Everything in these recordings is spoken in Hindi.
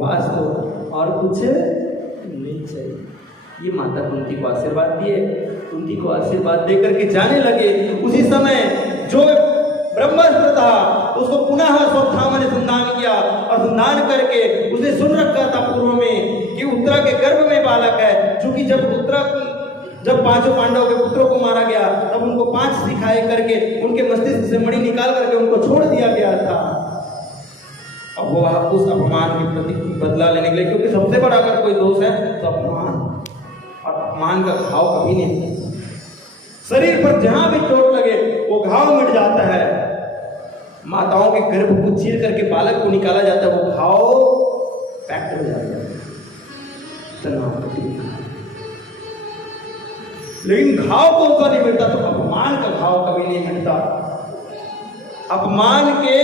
बस तो और कुछ नहीं चाहिए। ये माता कुंती को आशीर्वाद दिए, कुंती को आशीर्वाद दे करके जाने लगे। उसी समय जो ब्रह्मास्त्र था उसको पुनः स्वधाम ने संधान किया और संधान करके उसने सुन रखा था पूर्व में कि उत्तरा के गर्भ में बालक है। चूंकि जब पांचों पांडवों के पुत्रों को मारा गया तब उनको 5 सिखाए करके उनके मस्तिष्क से मणि निकाल करके उनको छोड़ दिया गया था। अब वो उस अपमान के प्रति बदला लेने के लिए, क्योंकि सबसे बड़ा अगर कोई दोष है तो अपमान, और अपमान का घाव कभी नहीं, शरीर पर जहां भी चोट लगे वो घाव मिट जाता है। माताओं के गर्भ को चीर करके बालक को निकाला जाता है, वो घाव पैक्ट हो जाता है, लेकिन घाव कौन सा नहीं मिटता? तो अपमान का घाव कभी नहीं मिटता। अपमान के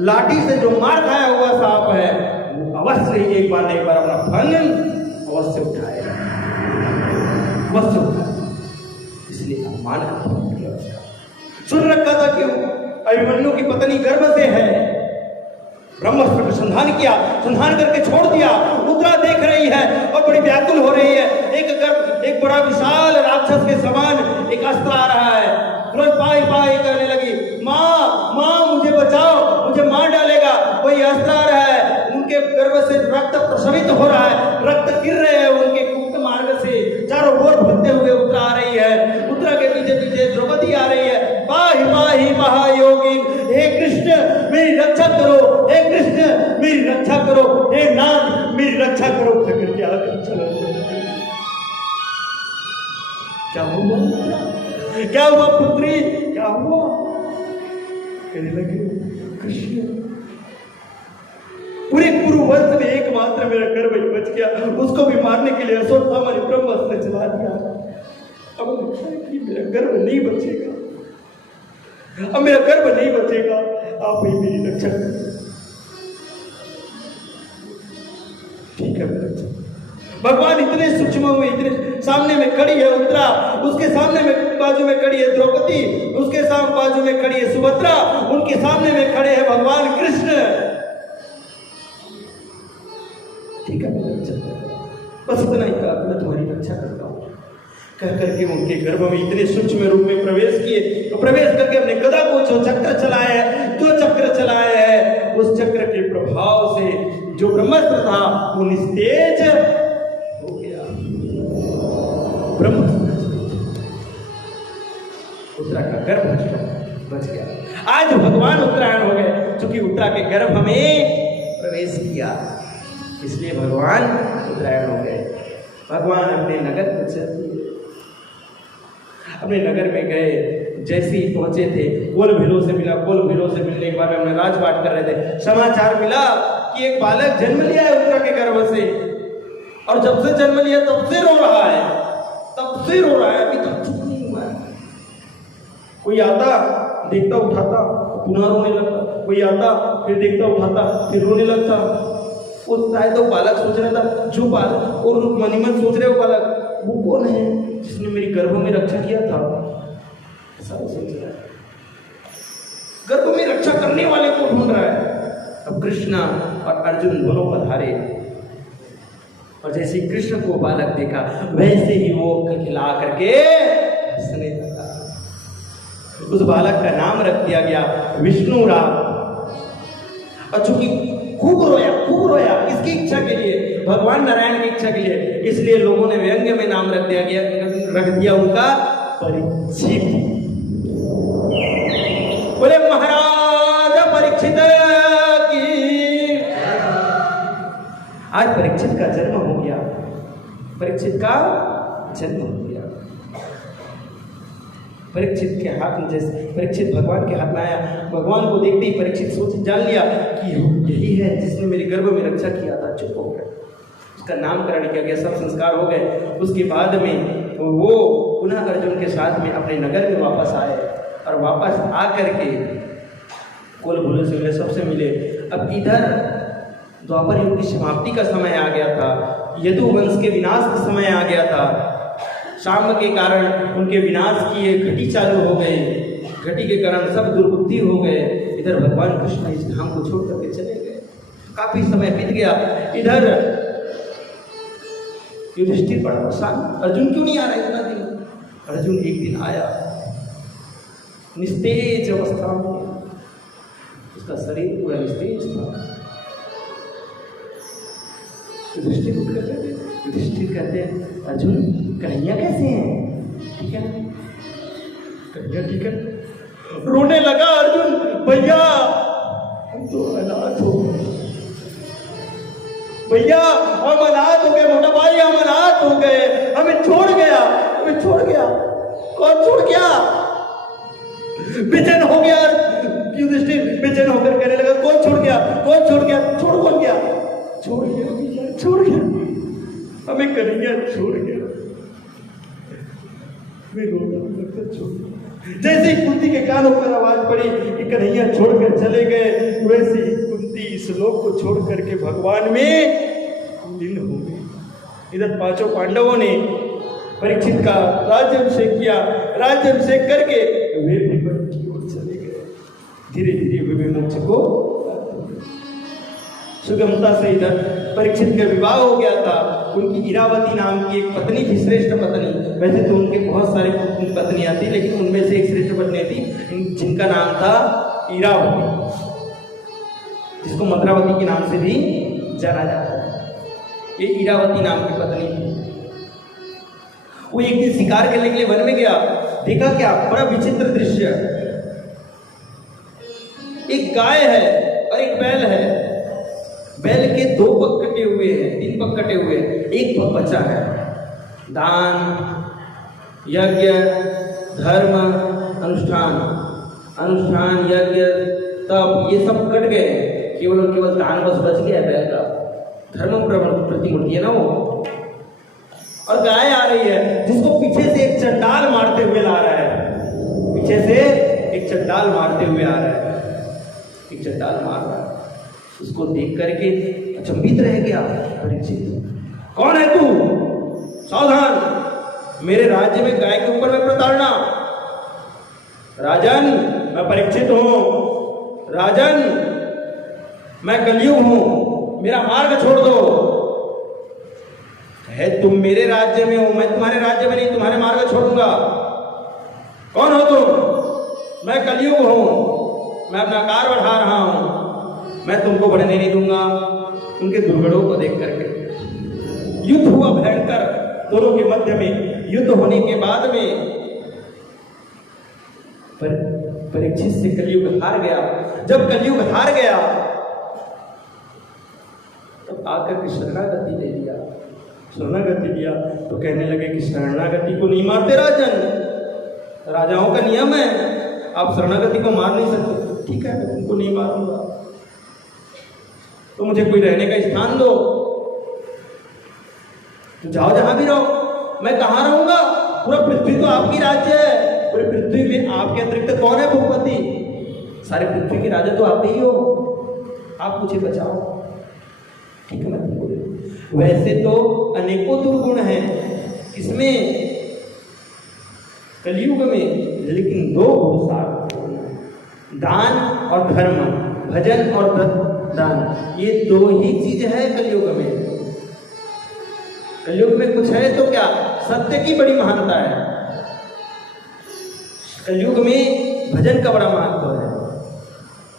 लाठी से जो मार खाया हुआ सांप है वो अवश्य ही एक बार अपना फल अवश्य उठाएगा, अवश्य उठाएगा। इसलिए अपमान का फल किया। सुन रखा था कि अभिमन्यु की पत्नी गर्भ से है, ब्रह्मास्त्र का संधान किया, संधान करके छोड़ दिया। उत्तरा देख रही है और बड़ी व्याकुल हो रही है। एक बड़ा विशाल राक्षस के समान एक अस्त्र आ रहा है, तुरंत पाई पाई करने लगी, माँ माँ मुझे बचाओ, मुझे मार डालेगा। वही अस्त्र आ रहा है, उनके गर्भ से रक्त प्रसवित हो रहा है, रक्त गिर रहे हैं उनके गुप्त मार्ग से, चारों ओर भगते हुए उत्तरा आ रही है। उत्तरा के पीछे पीछे द्रौपदी आ रही है, पाहि पाहि महायोगिन, हे कृष्ण मेरी रक्षा करो, हे कृष्ण मेरी रक्षा करो, हे नाथ मेरी रक्षा करो। फिर क्या चलो क्या हुआ, क्या हुआ पुत्री, क्या हुआ? कहने लगे कृष्ण पूरे कुरुवंश में एकमात्र मेरा गर्भ ही बच गया, उसको भी मारने के लिए अश्वत्थामा ने ब्रह्मास्त्र चला दिया। अब लगता है कि मेरा गर्भ नहीं बचेगा, अब मेरा गर्भ नहीं बचेगा, आप ही मेरी रक्षा करें। ठीक है मेरा भगवान इतने सूक्ष्म हुए, इतने सामने में खड़ी है उत्तरा, उसके सामने में बाजू में खड़ी है द्रौपदी, उसके सामने बाजू में खड़ी है सुभद्रा, उनके सामने में खड़े हैं भगवान कृष्ण। ठीक है बस इतना ही कहा, मैं तुम्हारी रक्षा करता हूं। कह करके उनके गर्भ में इतने सूक्ष्म रूप में प्रवेश किए, तो प्रवेश करके अपने गदा को जो चक्र चलाए है, जो चक्र चलाए है, उस चक्र के प्रभाव से जो ब्रह्मास्त्र था वो निस्तेज हो गया। ब्रह्मास्त्र उत्तरा का गर्भ बच गया। आज भगवान उत्तरायण हो गए, क्योंकि उत्तरा के गर्भ में प्रवेश किया, इसलिए भगवान उत्तरायण हो गए। भगवान अपने नगर को चल दिए, अपने नगर में गए। जैसे ही पहुंचे थे कोल भीलों से मिला, कोल भीलों से मिलने के बाद हमने राजपाट कर रहे थे, समाचार मिला कि एक बालक जन्म लिया है उत्तरा के गर्भ से, और जब से जन्म लिया तब से रो रहा है, तब से रो रहा है, अभी तक चुप नहीं हुआ है। कोई आता देखता उठाता पुनः रोने लगता, कोई आता फिर देखता उठाता फिर रोने लगता। वो शायद तो बालक सोच रहा था, जो बालक और मन ही मन सोच रहे हो बालक वो कौन है जिसने मेरी गर्भ में रक्षा किया था, ऐसा वो सोच रहा है। गर्भ में रक्षा करने वाले को ढूंढ रहा है। अब कृष्ण और अर्जुन दोनों पधारे, और जैसे कृष्ण को बालक देखा वैसे ही वो खिला करके हंसने लगा। उस बालक का नाम रख दिया गया विष्णु राम। और चूंकि खूब रोया किसकी इच्छा के लिए? भगवान नारायण की इच्छा के लिए, इसलिए लोगों ने व्यंग्य में नाम रख दिया उनका परीक्षित। बोले महाराज परीक्षित की। आज परीक्षित का जन्म हो गया, परीक्षित का जन्म हो गया। परीक्षित के हाथ में, जैसे परीक्षित भगवान के हाथ में आया, भगवान को देखते ही परीक्षित सोच जान लिया कि यही है जिसने मेरे गर्भ में रक्षा किया था। चुप हो गया, उसका नामकरण किया गया, सब संस्कार हो गए। उसके बाद में वो पुनः अर्जुन के साथ में अपने नगर में वापस आए, और वापस आकर के कुल भूले से मिले, सबसे मिले। अब इधर द्वापर युग की समाप्ति का समय आ गया था, यदु वंश के विनाश का समय आ गया था। शाम के कारण उनके विनाश की एक घटी चालू हो गई, घटी के कारण सब दुर्बुद्धि हो गए। इधर भगवान कृष्ण इस धाम को छोड़ करके चले गए। काफी समय बीत गया। इधर युधिष्ठिर बड़ा परेशान, अर्जुन क्यों नहीं आ रहा इतना दिन? अर्जुन एक दिन आया, निस्तेज अवस्था में, उसका शरीर पूरा निस्तेज था। युधिष्ठिर उठ कर कहते, युधिष्ठिर कहते हैं अर्जुन कन्हैया कैसे हैं? ठीक है कन्हैया ठीक है। रोने लगा अर्जुन, भैया हम तो अनाथ हो गए, भैया हम अनाथ हो गए, मोटा भाई हम अनाथ हो गए, हमें छोड़ गया, हमें छोड़ गया। कौन छोड़ गया? बेचैन हो गया युधिष्ठिर, बेचैन होकर कहने लगा कौन छोड़ गया? कौन छोड़ गया? छोड़ कौन गया? छोड़ गया, छोड़ गया, हमें कन्हैया छोड़ गया। मैं रोना लगता छोड़ गया। जैसे ही कुंती के कानों पर आवाज पड़ी कि कन्हैया छोड़कर चले गए, वैसे ही कुंती इस लोक को छोड़ करके भगवान में लीन हो गई। इधर पांचों पांडवों ने परीक्षित का राज्याभिषेक किया, राज्याभिषेक करके वे भी वन की ओर चले गए। धीरे धीरे वे मोक्ष को सुगमता से इधर परीक्षित का विवाह हो गया था। उनकी इरावती नाम की एक पत्नी थी, श्रेष्ठ पत्नी। वैसे तो उनके बहुत सारे पत्नियां थी, लेकिन उनमें से एक श्रेष्ठ पत्नी थी जिनका नाम था इरावती, जिसको मद्रावती के नाम से भी जाना जाता है। ये इरावती नाम की पत्नी थी। वो एक दिन शिकार करने के लिए वन में गया, देखा क्या बड़ा विचित्र दृश्य। एक गाय है और एक बैल है। बैल के 2 पग कटे हुए हैं, 3 पग कटे हुए हैं, एक पग बचा है। दान, यज्ञ, धर्म, अनुष्ठान, अनुष्ठान, यज्ञ, तप, ये सब कट गए। केवल और केवल दान बस बच गया बैल का। धर्म प्रतिमूर्ति है ना वो। और गाय आ रही है जिसको पीछे से एक चंडाल मारते हुए ला रहा है, पीछे से एक चंडाल मारते हुए आ रहा है, एक चंडाल मार रहा है। उसको देख करके अचंभित रह गया परीक्षित, कौन है तू? सावधान, मेरे राज्य में गाय के ऊपर में प्रताड़ना। राजन मैं परीक्षित हूं, राजन मैं कलयुग हूं, मेरा मार्ग छोड़ दो। है तुम मेरे राज्य में हो, मैं तुम्हारे राज्य में नहीं, तुम्हारे मार्ग छोड़ूंगा। कौन हो तुम? मैं कलयुग हूं, मैं अपना आकार बढ़ा रहा हूं, मैं तुमको बढ़ने नहीं दूंगा। उनके दुर्गुणों को देख करके युद्ध हुआ भयंकर, दोनों के मध्य में युद्ध होने के बाद में परीक्षित से कलयुग हार गया। जब कलयुग हार गया तब आकर के शरणागति ले लिया। शरणागति लिया तो कहने लगे कि शरणागति को नहीं मारते राजन, राजाओं का नियम है, आप शरणागति को मार नहीं सकते। ठीक है मैं तुमको नहीं मारूंगा, तो मुझे कोई रहने का स्थान दो, तो जाओ जहां भी रहो। मैं कहां रहूंगा? पूरा पृथ्वी तो आपकी राज्य है, पूरी पृथ्वी में आपके अतिरिक्त कौन है भूपति? सारे पृथ्वी के राजा तो आप ही हो, आप मुझे बचाओ। ठीक है मैं तुमको दे दूं। वैसे तो अनेकों दुर्गुण हैं इसमें कलयुग में, लेकिन 2 गुण सार, दान और धर्म, भजन और दान, ये 2 ही चीज है कलयुग में। कलयुग में कुछ है तो क्या? सत्य की बड़ी महानता है। कलयुग में भजन का बड़ा महत्व है।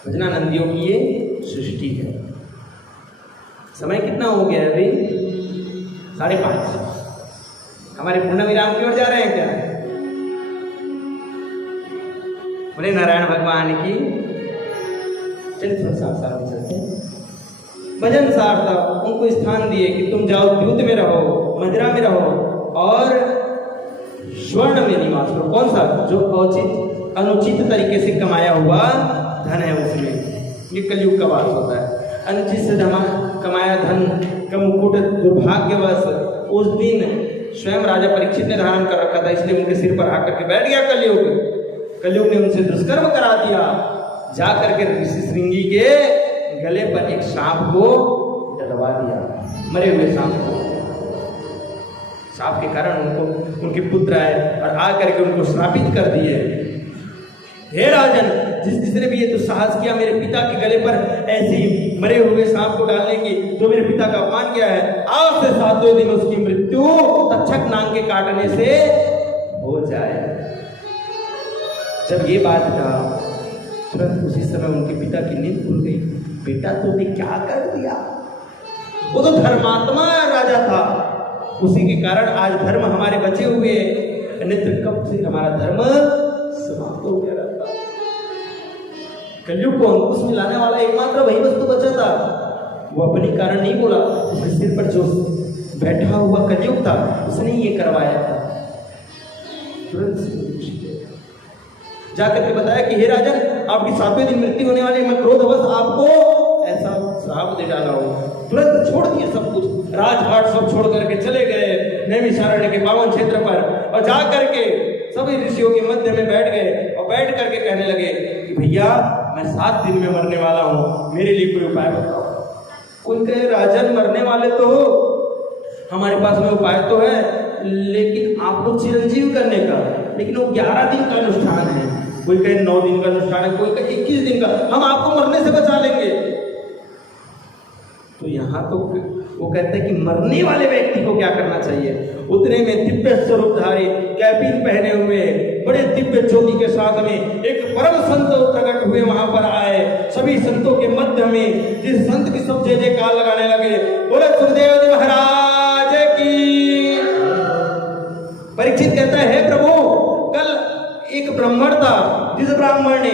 भजनानंदियों की ये सृष्टि है। समय कितना हो गया है अभी? 5:30। हमारे पूर्ण विराम की ओर जा रहे हैं क्या? बोले नारायण भगवान की। चलिए थोड़ा सा साथ चलते हैं। भजन सारता उनको स्थान दिए कि तुम जाओ द्यूत में रहो, मदिरा में रहो और स्वर्ण में निवास करो। कौन सा? जो औचित अनुचित तरीके से कमाया हुआ धन है उसमें। ये कलयुग का वास होता है। अनुचित से कमाया धन का मुकुट दुर्भाग्यवश उस दिन स्वयं राजा परीक्षित ने धारण कर रखा था, इसलिए उनके सिर पर आकर के बैठ गया कलयुग। कलयुग ने उनसे दुष्कर्म करा दिया। जा करके ऋषि श्रृंगी के गले पर एक सांप को डलवा दिया, मरे हुए सांप को। सांप के कारण उनको उनके पुत्र आए और आकर के उनको श्रापित कर दिए। हे राजन जिसने भी ये दुस्साहस किया मेरे पिता के गले पर ऐसी मरे हुए सांप को डालने की, जो मेरे पिता का अपमान किया है, आज से 7वें दिन उसकी मृत्यु तक्षक नाग के काटने से हो जाए। जब ये बात कहा, तुरंत उसी समय उनके पिता की नींद खुल गई। बेटा तूने क्या कर दिया? वो तो धर्मात्मा राजा था, उसी के कारण आज धर्म हमारे बचे हुए, अन्यत्र कब से हमारा धर्म समाप्त हो गया रहता। कलयुग को अंकुश में लाने वाला एकमात्र वही वस्तु बचा था। वो अपने कारण नहीं बोला, उसके सिर पर जो बैठा हुआ कलयुग था उसने ये करवाया था। तुरंत जाकर के बताया कि हे राजन, आपकी 7वें दिन मृत्यु होने वाली, मैं क्रोधवश आपको ऐसा श्राप दे डाला हूं। तुरंत छोड़ दिए सब कुछ, राजघाट सब छोड़ करके चले गए नैमिषारण्य के पावन क्षेत्र पर, और जा करके सभी ऋषियों के मध्य में बैठ गए और बैठ करके कहने लगे कि भैया मैं 7 दिन में मरने वाला हूं, मेरे लिए कोई उपाय बताओ। कोई कहे राजन मरने वाले तो हो, हमारे पास में उपाय तो है, लेकिन आप लोग चिरंजीव करने का, लेकिन वो 11 दिन का अनुष्ठान है, कोई कहे 9 दिन का अनुष्ठान है, कोई कहे 21 दिन का, हम आपको मरने से बचा लेंगे। तो यहाँ तो वो कहते हैं कि मरने वाले व्यक्ति को क्या करना चाहिए। उतने में दिव्य स्वरूपधारी कैपिन पहने हुए बड़े दिव्य ज्योति के साथ में एक परम संत प्रकट हुए, वहां पर आए। सभी संतों के मध्य में जिस संत की सब जय जयकार लगाने लगे, बोले सुखदेव जी महाराज की। परीक्षित कहता है प्रभु, कल एक ब्राह्मण था, जिस ब्राह्मण ने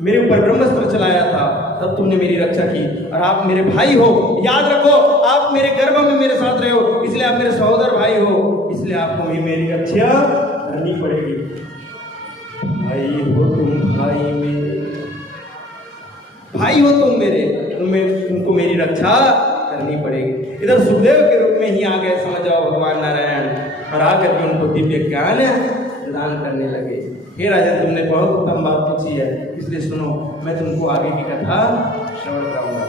मेरे ऊपर ब्रह्मास्त्र चलाया था, तब तुमने मेरी रक्षा की, और आप मेरे भाई हो, याद रखो आप मेरे गर्भ में मेरे साथ रहे हो, इसलिए आप मेरे सहोदर भाई हो, इसलिए आपको भी मेरी रक्षा करनी पड़ेगी। भाई हो तुम, भाई मेरे, भाई हो तुम मेरे, तुमको मेरी रक्षा करनी पड़ेगी। इधर सुखदेव के रूप में ही आ गए, समझ जाओ भगवान नारायण, और आकर के उनको दिव्य ज्ञान प्रदान करने लगे। हे राजा, तुमने बहुत उत्तम बात पूछी है, इसलिए सुनो, मैं तुमको आगे की कथा श्रवण कराऊंगा।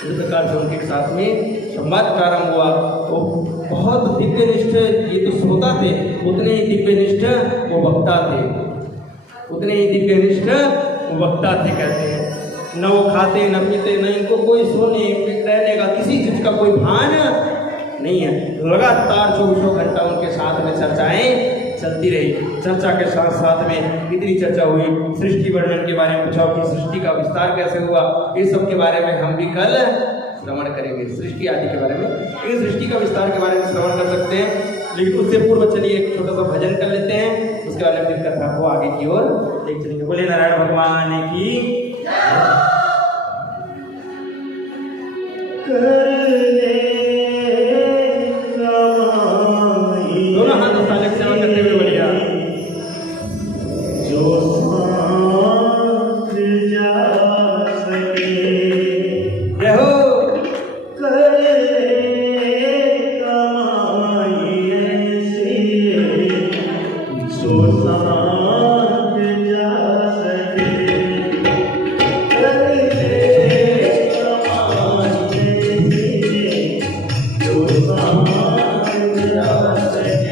इस प्रकार से उनके साथ में संवाद प्रारंभ हुआ। तो बहुत दिव्य निष्ठ ये तो श्रोता थे, उतने ही दिव्य निष्ठ वो वक्ता थे, उतने ही दिव्य निष्ठ वो वक्ता थे। कहते हैं न वो खाते न पीते, न इनको कोई सोने रहने का किसी चीज का कोई भान नहीं है। लगातार 24 घंटा उनके साथ में चर्चाएं चलती रही। चर्चा के साथ साथ में इतनी चर्चा हुई, सृष्टि वर्णन के बारे में पूछा कि सृष्टि का विस्तार कैसे हुआ, इस सब के बारे में हम भी कल श्रवण करेंगे। सृष्टि आदि के बारे में, इन सृष्टि का विस्तार के बारे में श्रवण कर सकते हैं, लेकिन उससे पूर्व चलिए एक छोटा सा भजन कर लेते हैं, उसके बाद फिर कथा को आगे की ओर देख चलेंगे। बोले नारायण भगवान की। दोनों हाथ उठाने से सेवन करते हुए बढ़िया। जो साथ जा सके जय हो, करे कमाई ऐसी, जो साथ जा सके, करे कमाई ऐसी, जो साथ जा सके।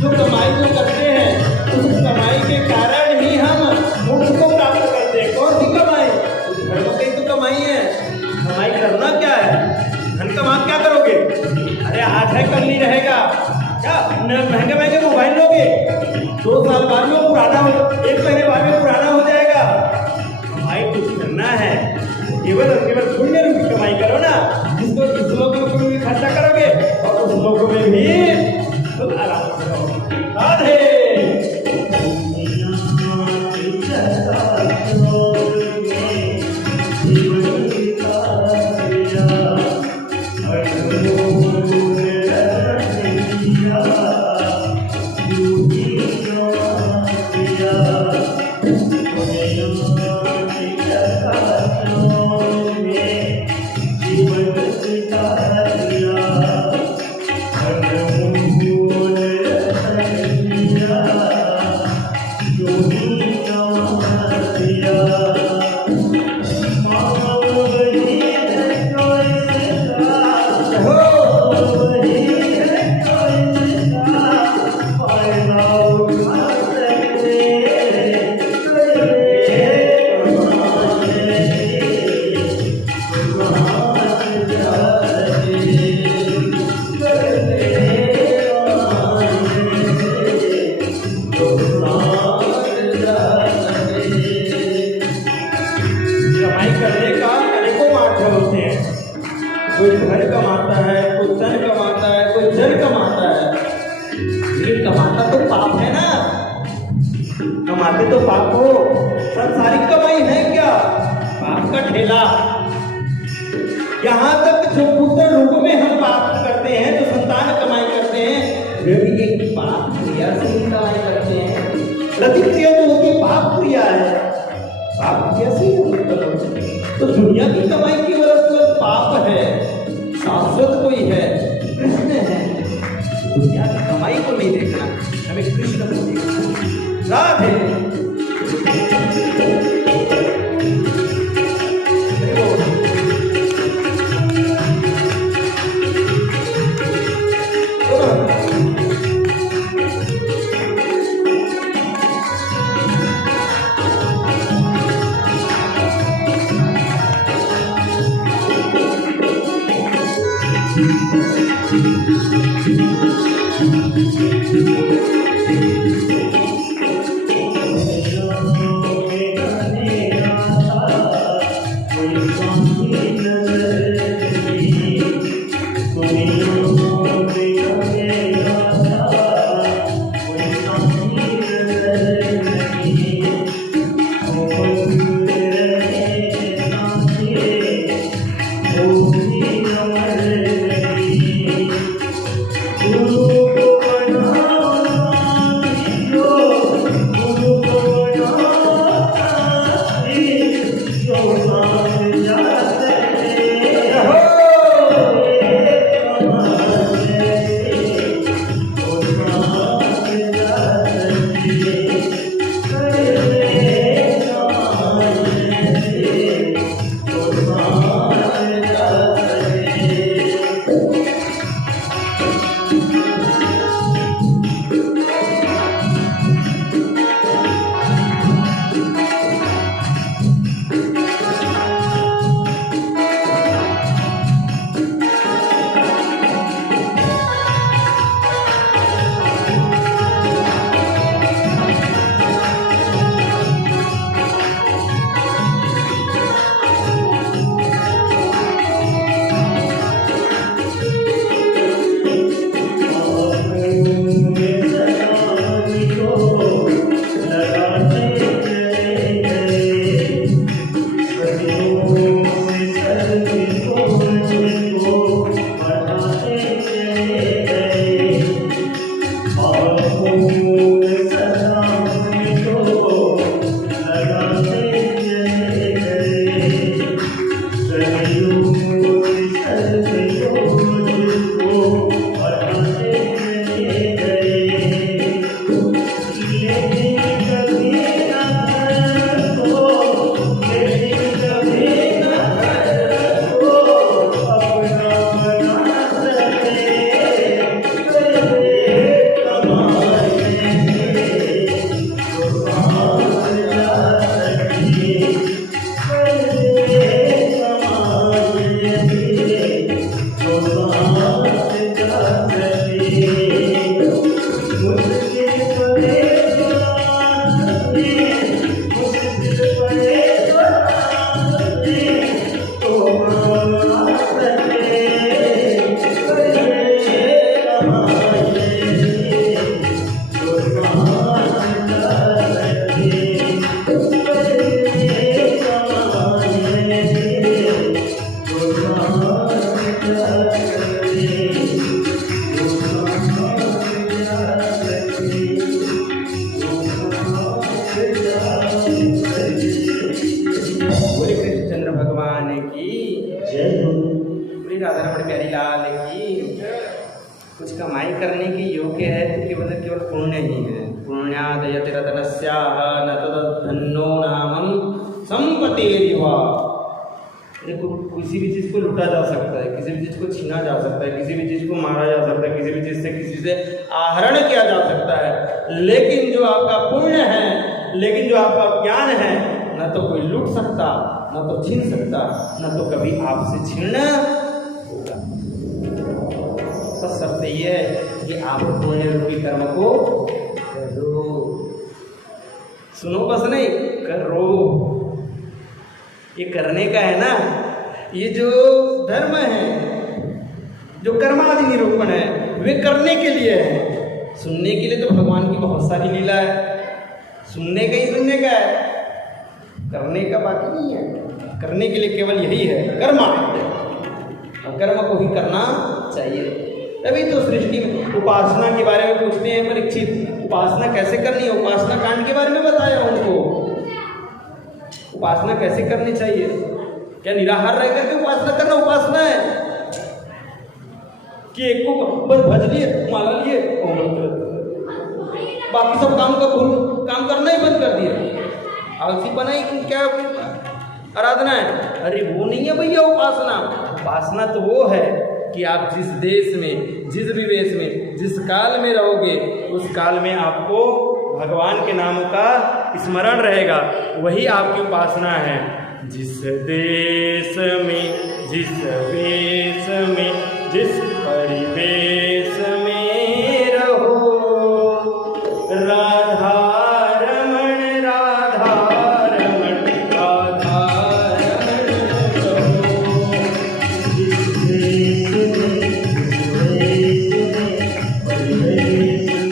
जो कमाई जो करते हैं, उस कमाई के कारण ही हम याद है कब नहीं रहेगा? क्या महंगे महंगे मोबाइल लोगे? 2 साल बाद में पुराना हो, 1 महीने बाद में पुराना हो जाएगा। कमाई कुछ करना है, केवल और केवल पुण्य रूपी कमाई करो ना, जिसको इस लोक में भी खर्चा करोगे और उस लोक में भी खुद आराम से रहोगे। राधे कोई घर कमाता है, कोई तन कमाता है, कोई जन कमाता है। लेकिन कमाता तो पाप है ना, कमाते तो पाप हो। संसारिक कमाई है क्या? पाप का ठेला। यहाँ तक जो पुत्र रूप में हम पाप करते हैं, जो संतान कमाई करते हैं, वे भी एक पाप क्रिया से ही कमाई करते हैं। प्रतिक्रिया जो होती पाप क्रिया है, पाप क्रिया से ही। तो दुनिया की कमाई की वजह पाप है, शाश्वत कोई है, कृष्ण है। दुनिया की कमाई को नहीं देखना, हमें कृष्ण को देखना। राधे की जय गुरु। पूरी राधा रमण प्यारी लाल की। कुछ कमाई करने के योग्य है तो केवल पुण्य ही है। पुण्यादयति रतनस्याः न तदधन्नो नामं संपत्तिरेवा। देखो किसी भी चीज़ को लूटा जा सकता है, किसी भी चीज़ को छीना जा सकता है, किसी भी चीज़ को मारा जा सकता है, किसी भी चीज़ से किसी से आहरण किया जा सकता है, लेकिन जो आपका पुण्य है, लेकिन जो आपका ज्ञान है, न तो कोई लूट सकता, न तो छीन सकता, न तो कभी आपसे छीनना होगा। बस शर्त ये है कि आप पुण्य रूपी कर्म को करो। सुनो बस नहीं करो। ये करने का है ना। ये जो धर्म है, जो कर्मादि निरूपण है, वे करने के लिए है। सुनने के लिए तो भगवान की बहुत सारी लीला है। सुनने का ही सुनने का है, करने का बाकी नहीं है। करने के लिए केवल यही है कर्म। और कर्म को ही करना चाहिए। तभी तो सृष्टि में उपासना के बारे में पूछते हैं परीक्षित, उपासना कैसे करनी है? उपासना कांड के बारे में बताया उनको। उपासना कैसे करनी चाहिए? क्या निराहार रह करके उपासना करना उपासना है? कि एक को बस भज लिए, माला लिए, बाकी सब काम करना ही बंद कर दिया। आलसी बनाई क्या आराधना है? अरे वो नहीं है भैया उपासना। उपासना तो वो है कि आप जिस देश में, जिस विवेश में, जिस काल में रहोगे, उस काल में आपको भगवान के नामों का स्मरण रहेगा, वही आपकी उपासना है। जिस देश में, जिस वेश में, जिस परिवेश में रहो, राधा रमण राधा रमण राधा रमण रहो। जिस देश में, जिस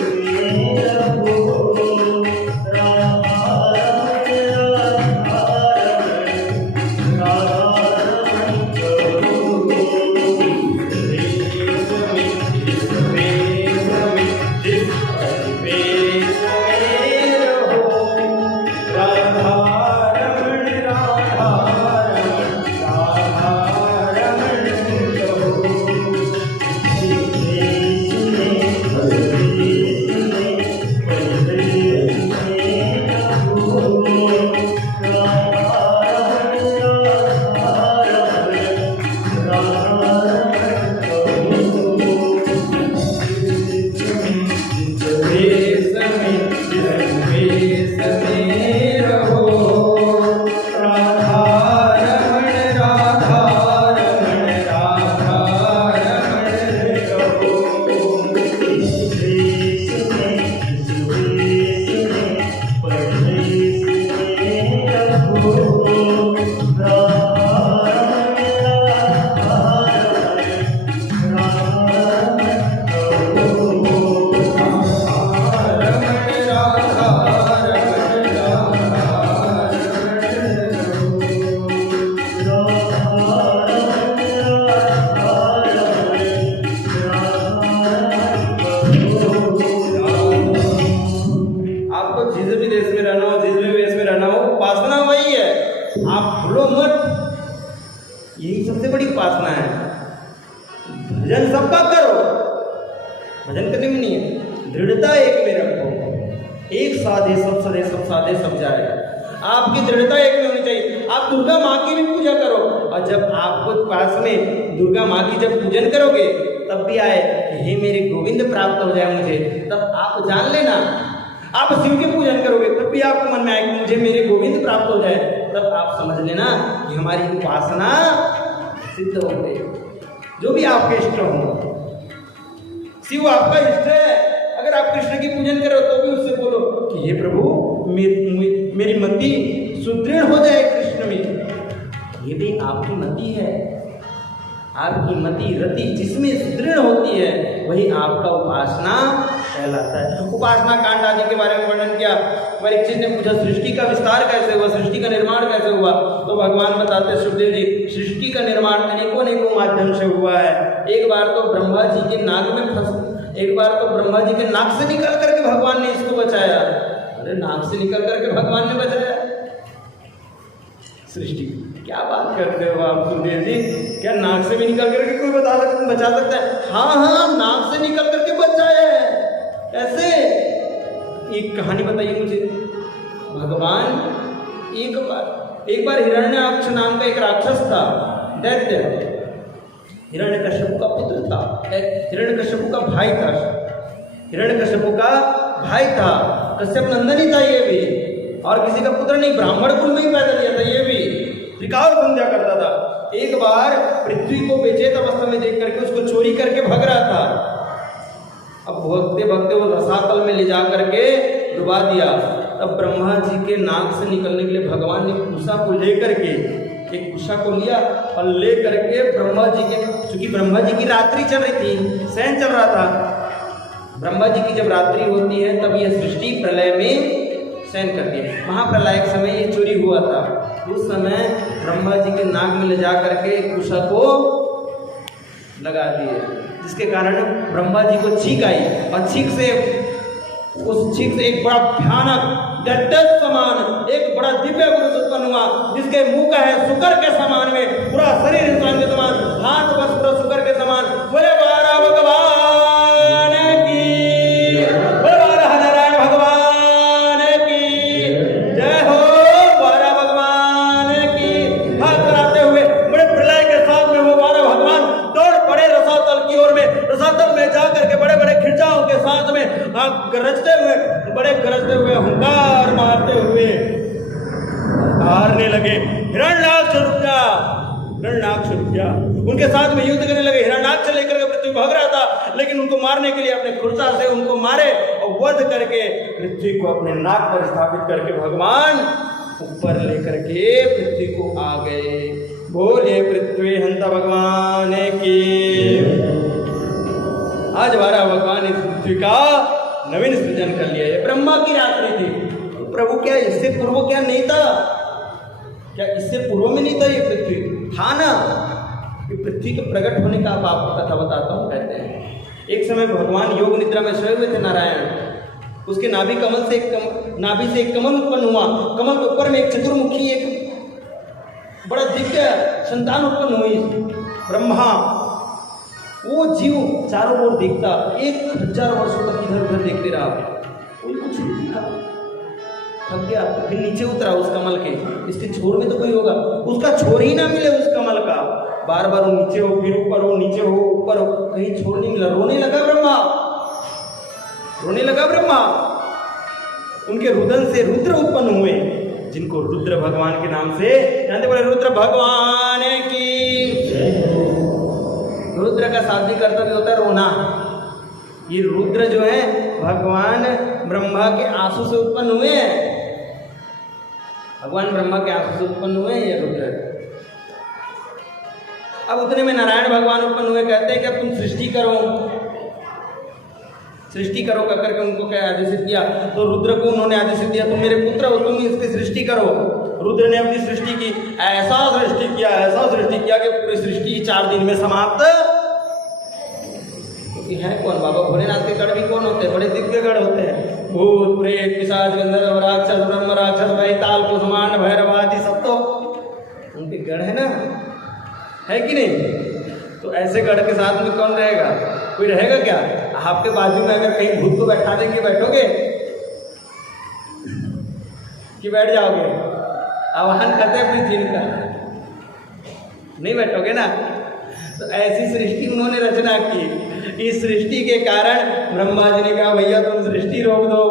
वेश में, परिवेश में रहो, राधा यही सबसे बड़ी उपासना है। भजन सबका करो, भजन करने में नहीं है, दृढ़ता एक में रखो। एक साधे सब सदे, सब साधे सब जाए। आपकी दृढ़ता एक में होनी चाहिए। आप दुर्गा माँ की भी पूजा करो, और जब आपको पास में दुर्गा माँ की जब पूजन करोगे तब भी आए कि हे मेरे गोविंद प्राप्त हो जाए मुझे, तब आप जान लेना। आप शिव के पूजन करोगे तब भी आपके मन में आए कि मुझे मेरे गोविंद प्राप्त हो जाए, तब आप समझ लेना कि हमारी उपासना सिद्ध हो गई। जो भी आपके इष्ट हो, शिव आपका इष्ट है, अगर आप कृष्ण की पूजन करो तो भी उससे बोलो कि हे प्रभु मेरी मति सुदृढ़ हो जाए कृष्ण में। ये भी आपकी मति है। आपकी मति रति जिसमें सुदृढ़ होती है वही आपका उपासना कहलाता है। उपासना कांड आदि के बारे में वर्णन किया। परीक्षित ने पूछा सृष्टि का विस्तार कैसे हुआ, सृष्टि का निर्माण कैसे हुआ, तो भगवान बताते सुखदेव जी सृष्टि का निर्माण अनेकों अनेकों माध्यम से हुआ है। एक बार तो ब्रह्मा जी के नाक में फंस, एक बार तो ब्रह्मा जी के नाक से निकल करके भगवान ने इसको बचाया। अरे नाक से निकल करके भगवान ने बचाया सृष्टि, क्या बात करते हो आप सुखदेव जी, क्या नाक से भी निकल करके कोई बचा सकता है? हाँ हाँ, नाक से निकल करके बच जाए। ऐसे एक कहानी बताइए मुझे। भगवान एक बार हिरण्याक्ष नाम का एक राक्षस था, दैत्य, हिरण्यकश्यप का पुत्र था, हिरण्यकश्यप का भाई था, हिरण्यकश्यप का भाई था, कश्यप नंदन ही था ये भी, और किसी का पुत्र नहीं, ब्राह्मण कुल में ही पैदा लिया था ये भी, त्रिकाल संध्या करता था। एक बार पृथ्वी को बेचैन अवस्था में देख करके उसको चोरी करके भाग रहा था। अब भगते भगते वो रसातल में ले जा करके डुबा दिया। तब ब्रह्मा जी के नाक से निकलने के लिए भगवान ने कुशा को लेकर के, एक कुशा को लिया और ले करके ब्रह्मा जी के, चूंकि ब्रह्मा जी की रात्रि चल रही थी, शयन चल रहा था। ब्रह्मा जी की जब रात्रि होती है तब यह सृष्टि प्रलय में शयन करती है। महाप्रलय के समय ये चोरी हुआ था। उस समय ब्रह्मा जी के नाक में ले जा करके कुशा को लगा दिए, जिसके कारण ब्रह्मा जी को छींक आई, और छींक से एक बड़ा भयानक गड्ढे समान एक बड़ा दिव्य पुरुष उत्पन्न हुआ, जिसके मुंह का है शुकर के समान में, पूरा शरीर इंसान के समान, हाथ बस पूरा शुकर के समान। बोले बारा भगवान की, बोले बारा नारायण भगवान की जय हो, बारा भगवान की। हाथ कराते हुए बड़े प्रलय के साथ में वो बारा भगवान दौड़ पड़े रसातल की ओर में। रसातल में जाकर के बड़े बड़े खिंचाव के साथ में गरजते हुए हुंकार मारते हुए हारने लगे। हिरण्याक्ष रुक जा, हिरण्याक्ष रुक जा। उनके साथ में युद्ध करने लगे। हिरण्याक्ष लेकर के पृथ्वी भाग रहा था, लेकिन उनको मारने के लिए अपने खुरसा से उनको मारे और वध करके पृथ्वी को अपने नाक पर स्थापित करके भगवान ऊपर लेकर के पृथ्वी को आ गए। बोले पृथ्वी हंता भगवान की। आज हमारा भगवान इस पृथ्वी का नवीन सृजन कर लिया। ये ब्रह्मा की रात्रि थी। प्रभु क्या इससे पूर्व क्या नहीं था? क्या इससे पूर्व में नहीं था? ये पृथ्वी था ना। ये पृथ्वी के प्रकट होने का आपको कथा बताता हूँ। कहते हैं एक समय भगवान योग निद्रा में सोए हुए थे नारायण। उसके नाभि से एक कमल उत्पन्न हुआ। कमल के ऊपर में एक चतुर्मुखी एक बड़ा दिव्य संतान उत्पन्न हुई। ब्रह्मा वो जीव चारों ओर देखता, 1000 वर्षों तक इधर उधर देखते रहा, कोई कुछ नहीं दिखा, थक गया। फिर नीचे उतरा उस कमल के, इसके छोर में तो कोई होगा, उसका छोर ही ना मिले उस कमल का। बार बार वो नीचे हो, फिर ऊपर हो, नीचे हो, ऊपर हो, कहीं छोर नहीं मिला। रोने लगा ब्रह्मा, रोने लगा ब्रह्मा। उनके रुदन से रुद्र उत्पन्न हुए, जिनको रुद्र भगवान के नाम से जानते। बोले रुद्र भगवान की। रुद्र का शाब्दिक अर्थ भी होता है रोना। ये रुद्र जो है भगवान ब्रह्मा के आंसू से उत्पन्न हुए हैं। भगवान ब्रह्मा के आंसू से उत्पन्न हुए हैं ये रुद्र। अब उतने में नारायण भगवान उत्पन्न हुए। कहते हैं कि अब तुम सृष्टि करो, सृष्टि करो करके उनको क्या आदेशित किया? तो रुद्र को उन्होंने आदेशित दिया, तुम मेरे पुत्र हो, तुम इसकी सृष्टि करो। रुद्र ने अपनी सृष्टि की, ऐसा सृष्टि किया कि पूरी सृष्टि 4 दिन में समाप्त। क्योंकि है कौन? बाबा भोलेनाथ के गढ़ भी कौन होते हैं? बड़े दिव्य गढ़ होते हैं। भूत प्रेत पिशाच गंधर्व राक्षस ब्रह्म राक्षस वैताल कुसुमांड भैरव आदि सब तो उनके गढ़ है ना, है कि नहीं? तो ऐसे गढ़ के साथ में कौन रहेगा? कोई रहेगा क्या? आपके बाजू में अगर कहीं भूत को बैठा देंगे, बैठोगे कि बैठ जाओगे? आवाहन करते हैं अपनी जिन का, नहीं बैठोगे ना। तो ऐसी सृष्टि उन्होंने रचना की। इस सृष्टि के कारण ब्रह्मा जी ने कहा भैया तुम सृष्टि रोक दो,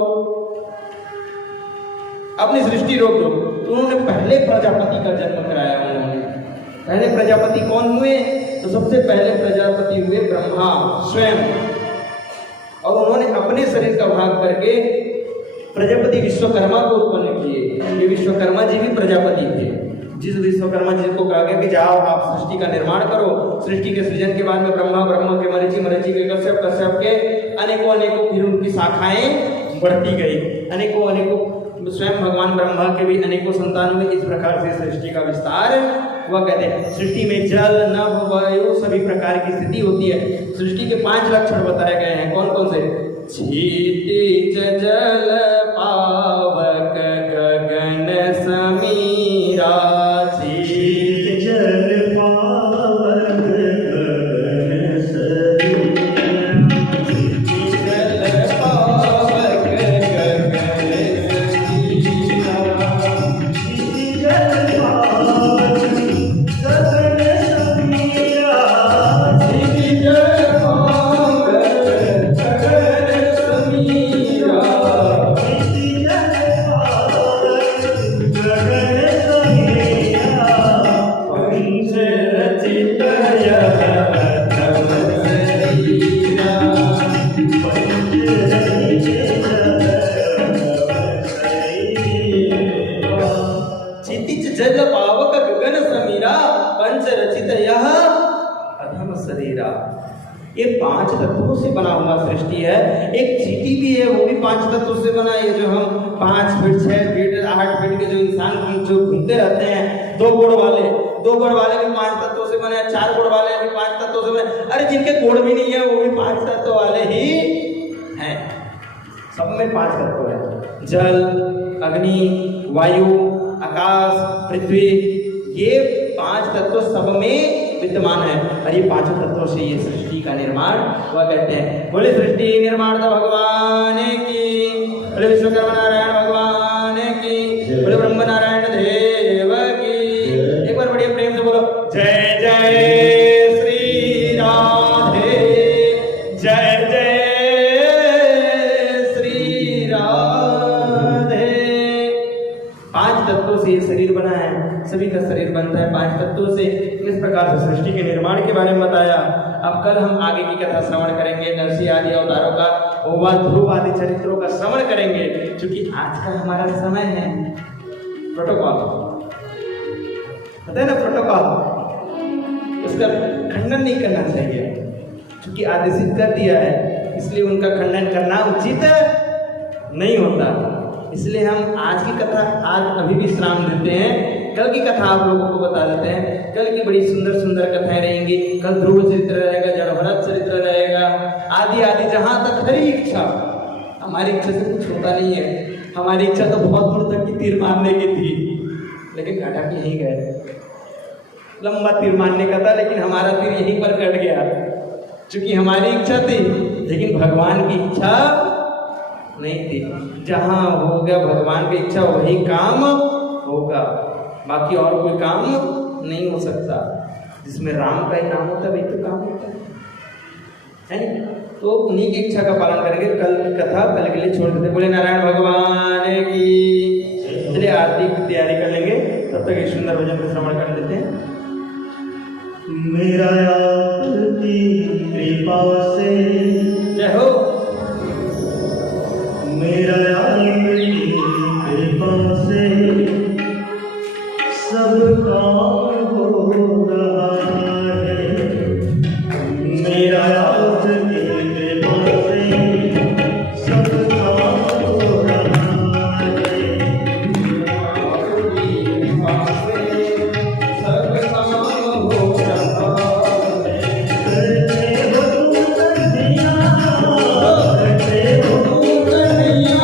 अपनी सृष्टि रोक दो। तो उन्होंने पहले प्रजापति का जन्म कराया। उन्होंने पहले प्रजापति कौन हुए? तो सबसे पहले प्रजापति हुए ब्रह्मा स्वयं, और उन्होंने अपने शरीर का भाग करके प्रजापति विश्वकर्मा को उत्पन्न किए। ये विश्वकर्मा जी भी प्रजापति थे। जिस विश्वकर्मा जी को कहा गया कि जाओ आप सृष्टि का निर्माण करो। सृष्टि के सृजन के बाद में ब्रह्मा के मरीचि के कश्यप के अनेकों फिर उनकी शाखाएं बढ़ती गई। अनेकों स्वयं भगवान ब्रह्मा के भी अनेकों संतान हुए। इस प्रकार से सृष्टि का विस्तार हुआ। कहते हैं सृष्टि में जल नभ वायु सभी प्रकार की स्थिति होती है। सृष्टि के 5 लक्षण बताए गए हैं। कौन कौन से? क्षितिज जल पावक गगन समीरा, क्षितिज क्षितिज जल पावक गगन समीरा पंच रचित यह अधम शरीरा। ये 5 तत्वों से बना हुआ सृष्टि है। एक चींटी भी है, वो भी 5 तत्वों से बना है। जो हम 5 फीट 6 फीट 8 फीट के जो इंसान जो घूमते रहते हैं, 2 गोड़ वाले भी 5 तत्वों से बने हैं, 4 गोड़ वाले भी 5 तत्वों से बने। अरे जिनके गोड़ भी नहीं है वो भी 5 तत्व वाले ही हैं। सब में 5 तत्व है, जल, अग्नि, वायु, आकाश, पृथ्वी। ये 5 तत्व सब में विद्यमान है और ये 5 तत्वों से ये सृष्टि का निर्माण हुआ कहते हैं। बोले सृष्टि निर्माण था भगवान की, बोले विश्वकर्मा नारायण भगवान की, बोले ब्रह्म नारायण देव की। एक बार बढ़िया प्रेम से बोलो जय जय श्री राधे, जय जय श्री राधे। 5 तत्वों से ये शरीर बना है, सभी का शरीर बनता है 5 तत्वों से। इस प्रकार से सृष्टि के निर्माण के बारे में बताया। अब कल हम आगे की कथा श्रवण करेंगे, नरसिंह आदि अवतारों का, होवा ध्रुव आदि चरित्रों का श्रवण करेंगे। क्योंकि आज का हमारा समय है प्रोटोकॉल, पता है ना प्रोटोकॉल, उसका खंडन नहीं करना चाहिए क्योंकि आदेशित कर दिया है, इसलिए उनका खंडन करना उचित नहीं होता। इसलिए हम आज की कथा आज अभी विश्राम देते हैं, कल की कथा आप लोगों को बता देते हैं। कल की बड़ी सुंदर सुंदर कथाएं रहेंगी। कल ध्रुव चरित्र रहेगा, जड़भरत चरित्र रहेगा, आदि आदि। जहां तक हरी इच्छा, हमारी इच्छा से कुछ होता नहीं है। हमारी इच्छा तो बहुत दूर तक की तीर मारने की थी, लेकिन घटा के यहीं गए। लंबा तीर मारने का था, लेकिन हमारा तीर यहीं पर कट गया क्योंकि हमारी इच्छा थी, लेकिन भगवान की इच्छा नहीं थी। जहां होगा भगवान की इच्छा वही काम होगा, बाकी और कोई काम नहीं हो सकता। जिसमें राम का ही नाम होता है वही तो काम होता है। तो उन्हीं की इच्छा का पालन करेंगे। कल की कथा कल के लिए छोड़ देते। बोले नारायण भगवान की। चलिए आरती की तैयारी कर लेंगे, तब तक एक सुंदर भजन का श्रवण कर लेते हैं। मेरा आपकी कृपा से, जय हो। मेरा आपकी कृपा से सब काम हो रहा है। मेरा आपकी कृपा से सब काम हो रहा है। करते हो तुम कन्हैया, करते हो तुम कन्हैया।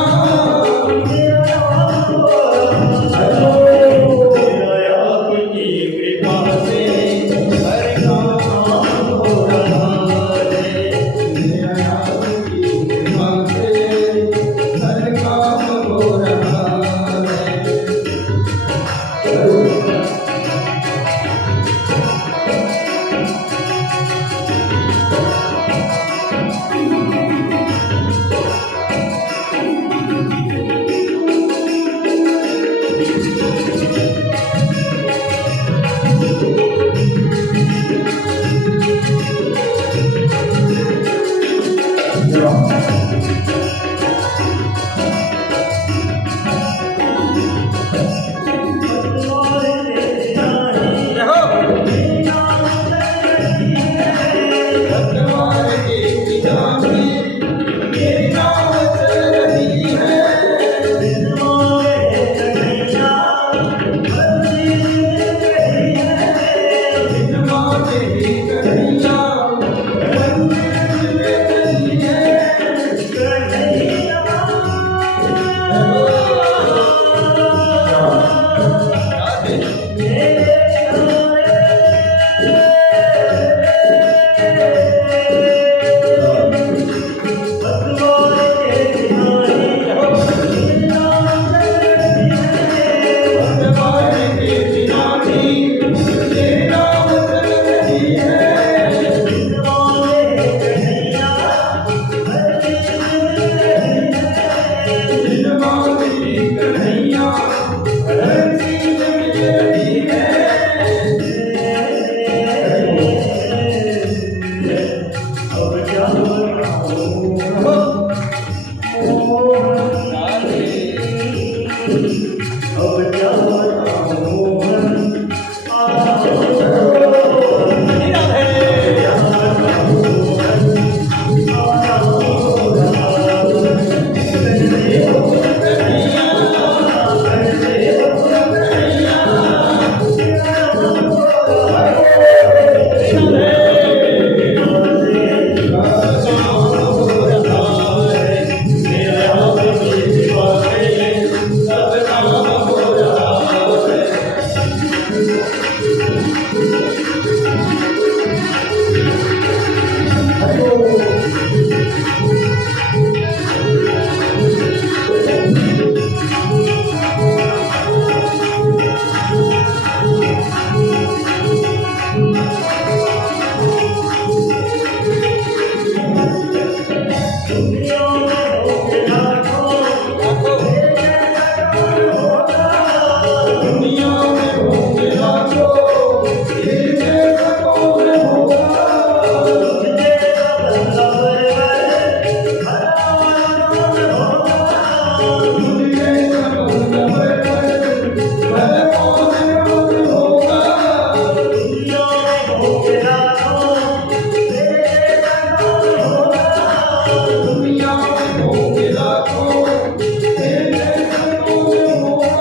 दुनिया में होंगे लाखों, तेरे जैसा कौन होगा?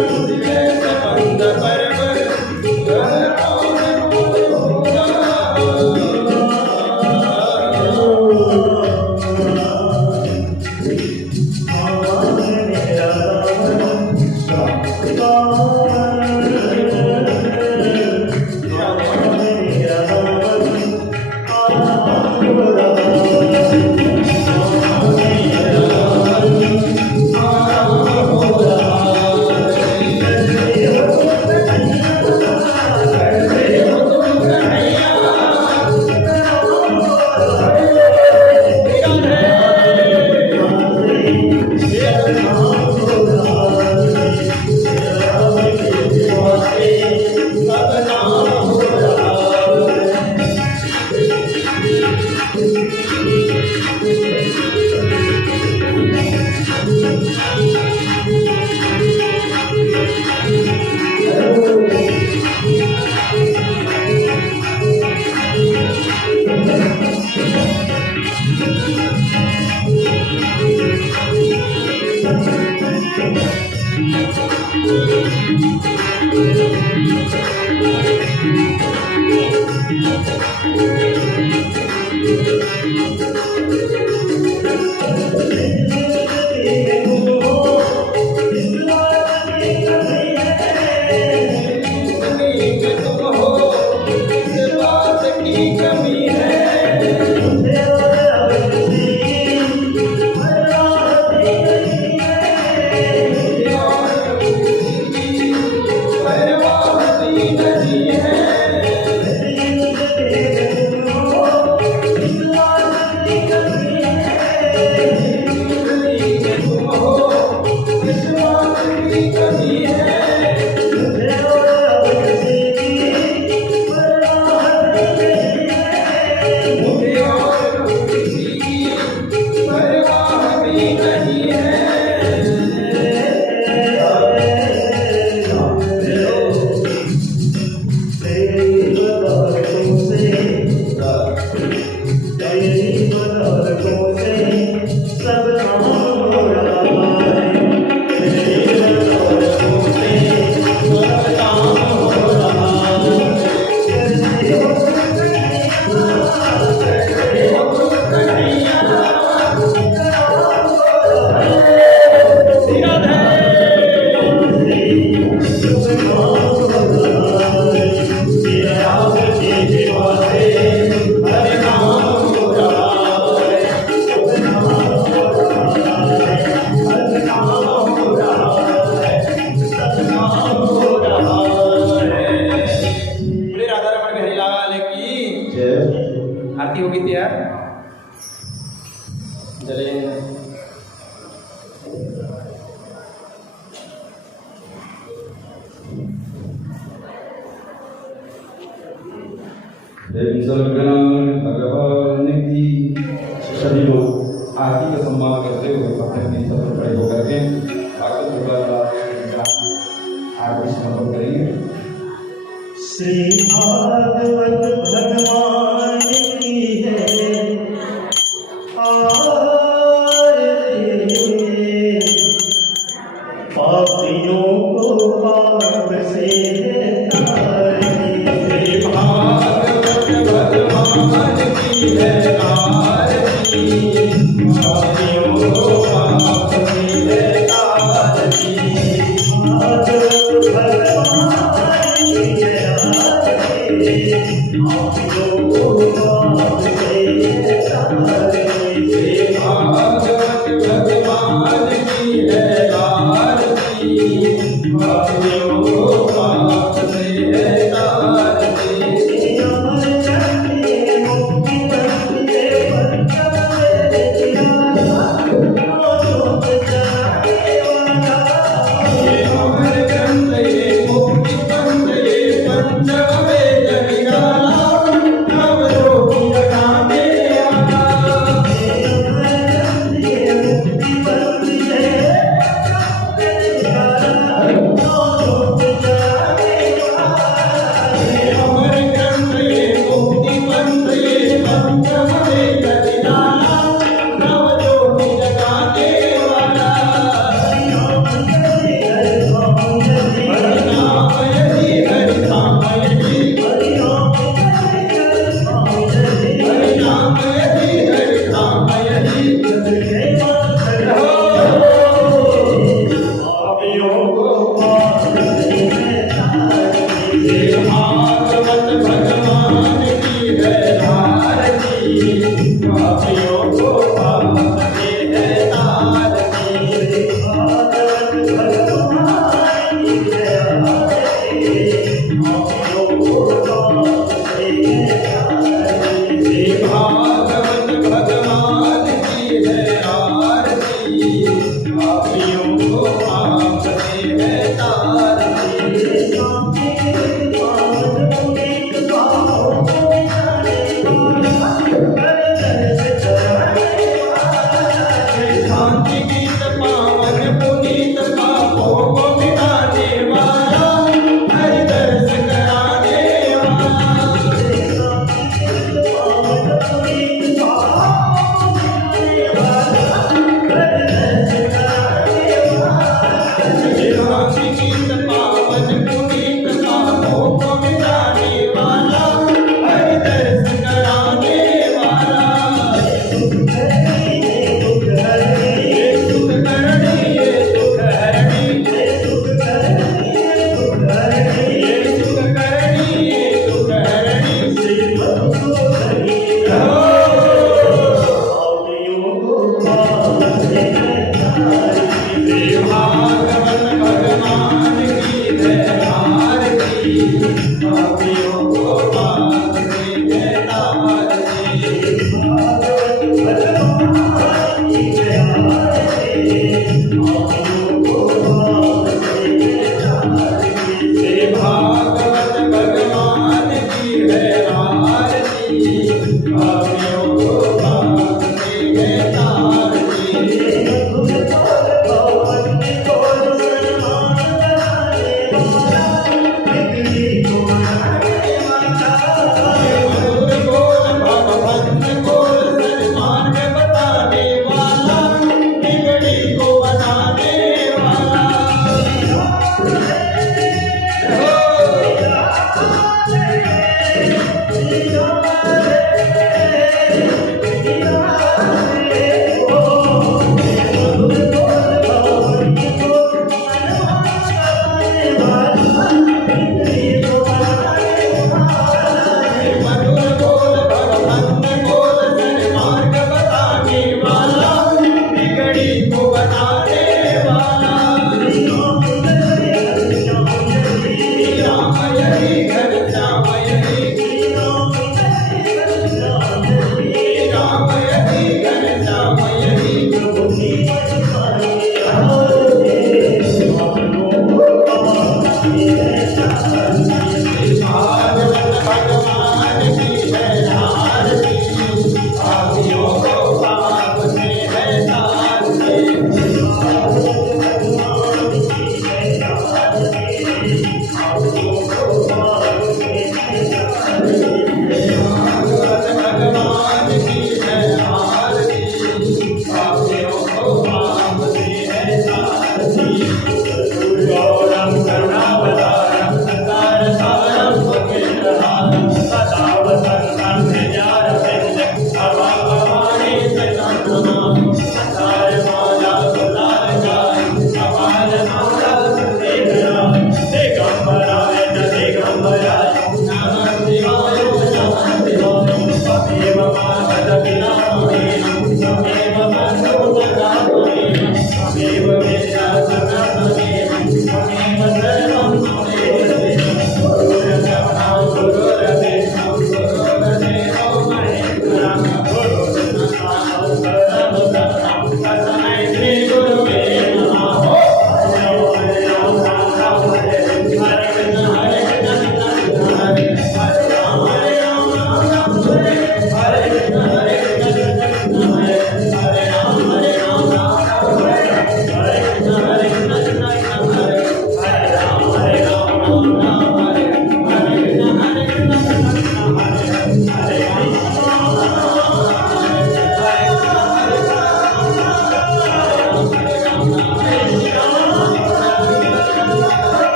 तुझ जैसा बंदा परवर, घर कौन होगा? आरती होगी तैयार चले भगवान की सभी लोग आरती का सम्मान करते हुए अपने अपने सब खड़े होकर के आरती समर्पण करेंगे। श्री भागवत भगवान की है आरती, पापियों को पाप से तारती। श्री भागवत भगवान की है आरती, पापियों को पाप से तारती। भागवत भगवान की है आरती, पापियों को पाप से तारती। श्री भागवत भगवान की है आरती, पापियों को पाप से तारती। अमर जाने मुक्ति पथ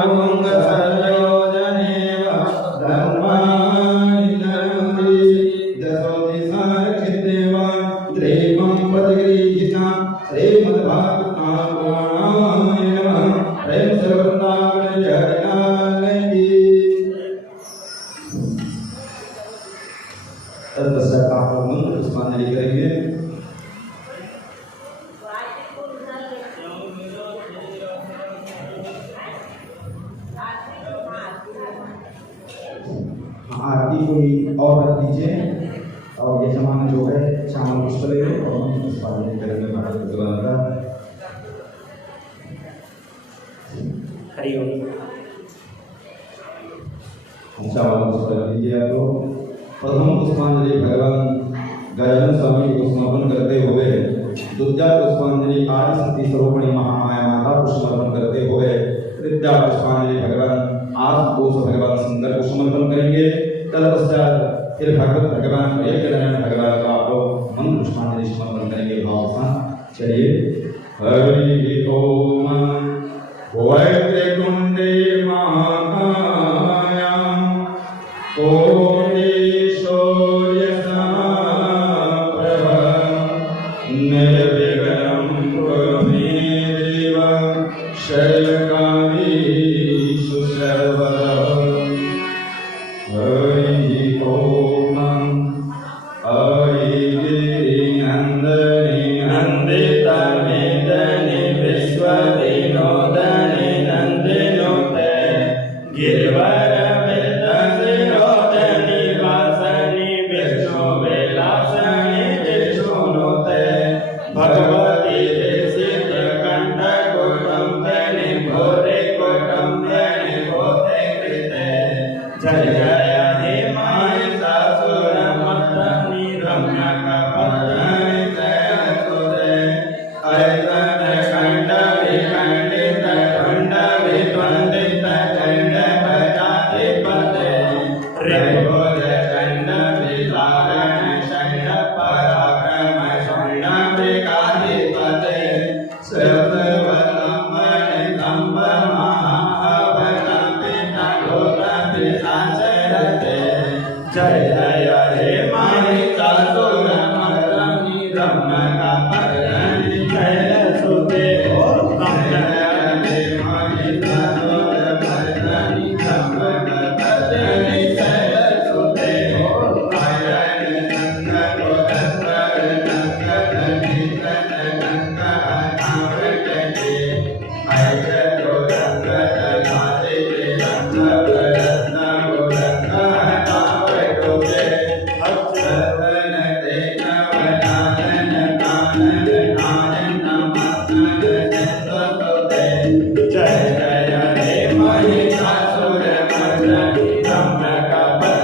महापुंगसलयोजनेव धर्माणि धर्मन्ति दशो दिशारक्षितेव त्रैवं पदगृहीता श्रीमद्भागवतं पुराणाय नमः। प्रेम से वृंदावन जगन्नाथ की। तत्पश्चात आप लोग मंत्र पुष्पांजलि करेंगे। आरती कोई और रख दीजिए और यजमान जो है श्यामल पुष्प लेंगे और मंत्र पुष्पांजलि करेंगे महाराज भगवान का। हरिओम। श्यामल पुष्प लीजिए आप लोग। प्रथम पुष्पांजलि भगवान गजानन स्वामी को समर्पण करते हुए, द्वितीय पुष्पांजलि आदि शक्ति स्वरूपिणी महामाया माता को समर्पण करते हुए, तृतीय पुष्पांजलि भगवान आदि कोश भगवान शंकर को समर्पण करेंगे। तत्पश्चात फिर भगवान एकनारायण भगवान का आप लोग मंत्र पुष्पांजलि समर्पण करेंगे भाव से। चलिए। हरि ओम वैकुंठे महाकायां निर्विघ्नं कुरु मे देव शैलकारीषु सर्वदा। हरि ओम गिरिनन्दनि नन्दितमेदनि विश्वविनोदनि नन्दिनुते गिरिवरवितशिरोदनि वासनि विष्णुविलासनि विष्णुनुते भगवती सिद्धकण्ठकुटुम्बिनि भूरि कुटुम्बिनि भूते कृते। जय जय हे महिषासुरमर्दनि रम्यकपर्दनि जयसुते। ऐतनखण्डविखण्डितखण्डविद्वन्दितखण्डपदाधिपते ऋभुजखण्डविदारण षण्डपराक्रमषण्डमृगाधिपते श्रुतवलम्बनितम्बमहाभवतम्बितलोकपिशाचरते। जय जय हे महिषासुरमर्दनि रम्यकपर्दनि जयसुते। जय हे महिषासुरमर्दनि रम्यकपर्दनि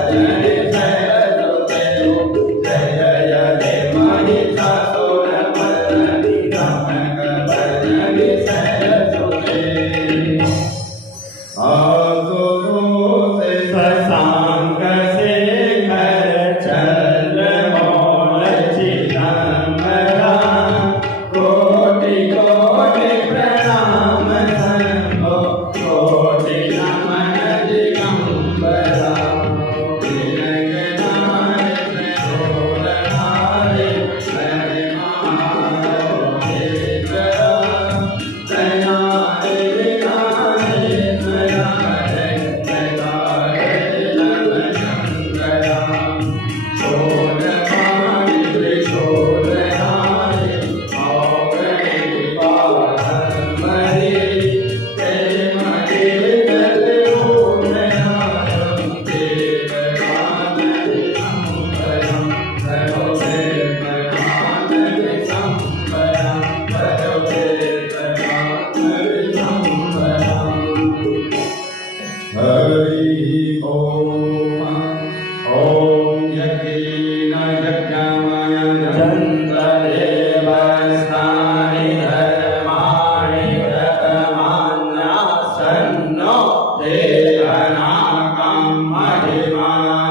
जयसुते।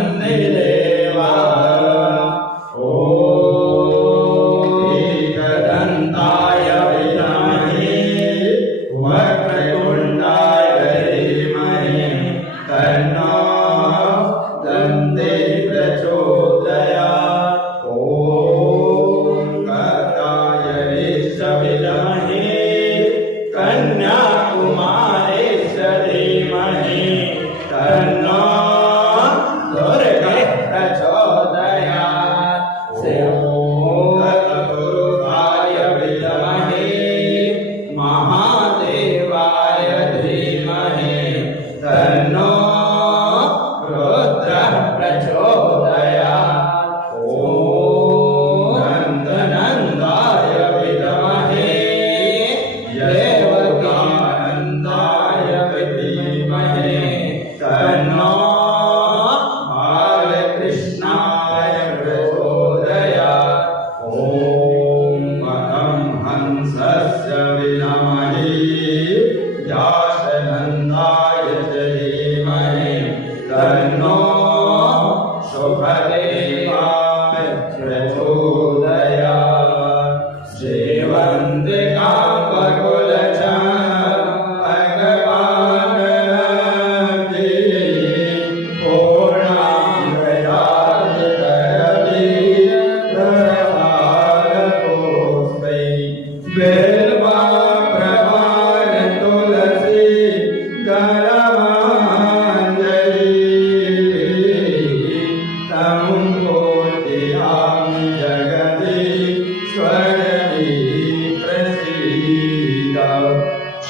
सन्निदेवा। ओम ॐ वटं हंसस्य विद्महे व्यासनन्दाय च धीमहि तन्नो शुभदेवाय प्रचोदयात्।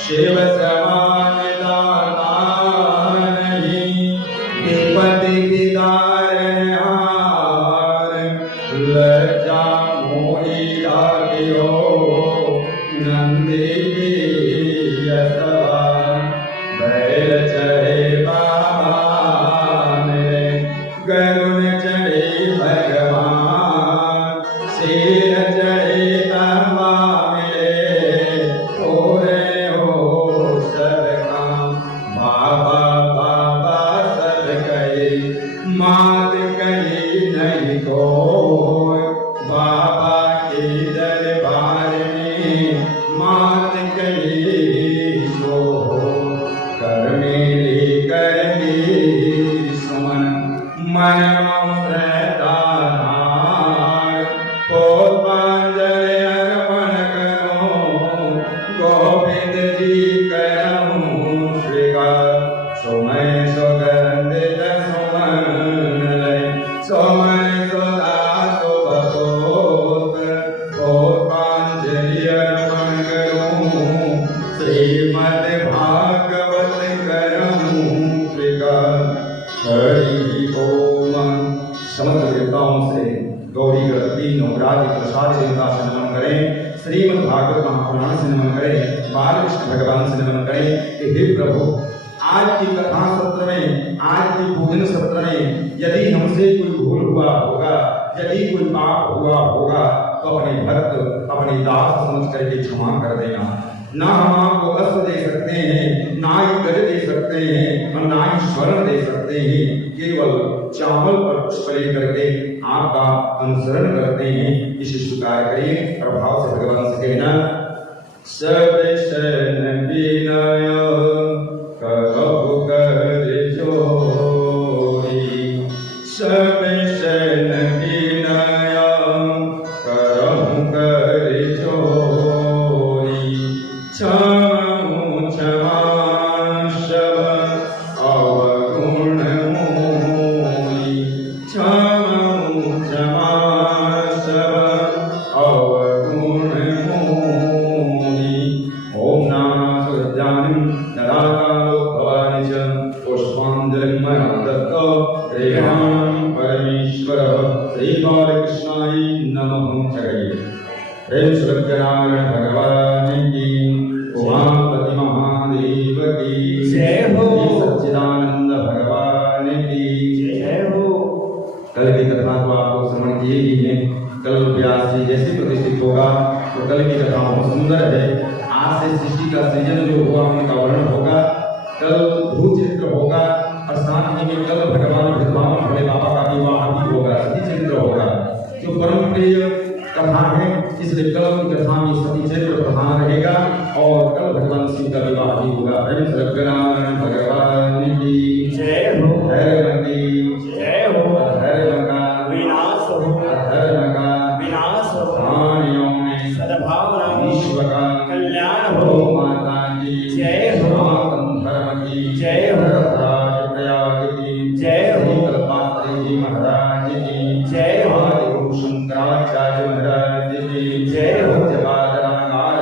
शिव समानता नहीं विपति की तारनहार लज्जा मोही रागियो नंदी की यशवा बैल चढ़े बाबा गरुण चढ़े भगवान शेर चढ़े तंबा मात कही नहीं कोई बाबा के दरबार में मात कही सो कर मेरे कर सुमन मन पुष्पांजलि अर्पण करो गोविंद जी करूं श्रीकार सोमय सुगंधित सोमन सुधा शुभपुष्प पुष्पांजलि अर्पण करूं श्रीमद् भागवत करूं श्रीकार हरि ओम। समस्त देवताओं से गौरी गणपति नवराज प्रसाद देवता से नमन करें, श्रीमद् भागवत महापुराण से नमन करें, बालकृष्ण भगवान से नमन करें कि हे प्रभु आज की कथा सत्र में, आज की पूजन सत्र में यदि हमसे कोई भूल हुआ होगा, यदि कोई पाप हुआ होगा तो अपने भक्त अपने दास समझ करके क्षमा कर देना। ना हम आपको अस्त्र दे सकते हैं, ना ही गज दे सकते हैं, और ना ही स्वर्ण दे सकते हैं, केवल चावल पर पुष्प लेकर के आपका अनुसरण करते हैं। इसे स्वीकार करिए और भाव से भगवान से कहना सब शरण विनय करहु कर जोरी, सब शरण विनय करहु कर जोरी, क्षमहु क्षमा शब अवगुण मोहि, क्षमहु क्षमा शब अवगुण मोहि। ओम नमः सुरजानं नराकारो भवानि च पुष्पाञ्जलिं दत्त रेहां परमेश्वर श्री बालकृष्णाय नमः जगये। प्रेम सत्यनारायण भगवान की, उमापति महादेव की जय हो, सच्चिदानंद भगवान की जय हो। कल की कथा तो आपको श्रवण किए ही हैं। कल व्यास जी जैसे प्रतिष्ठित होगा तो कल की कथा बहुत सुंदर है। आज से सृष्टि का सृजन जो हुआ उनका वर्णन होगा, कल भू चित्र होगा और साथ ही में कल भगवान विद्वान भोले बाबा का विवाह भी होगा, सती चरित्र होगा जो परम प्रिय कथा है। इसलिए कल की कथा में सती चरित्र प्रधान रहेगा और कल भगवान शिव का विवाह भी होगा। प्रेम से सत्यनारायण भगवान की जय हो, हर की जय हो। हर लगा विनाश हो, हर लगा विनाश हो, प्राणियों में सद्भावना हो, विश्व का कल्याण हो। गौ माता की जय हो, सनातन धर्म की जय हो, भरतराज प्रयाग की जय हो, श्री कल्पात्री जी महाराज की जय हो, आदिगुरु शंकराचार्य महाराज की जय हो,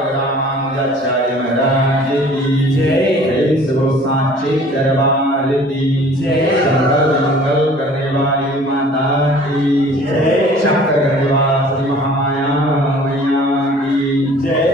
रामानुजाचार्य महाराज की जय। प्रेम से वो साचे दरबार की जय। संकल्प मंगल करने वाली माता की जय। शंकर करने वाली महामाया मैया की जय।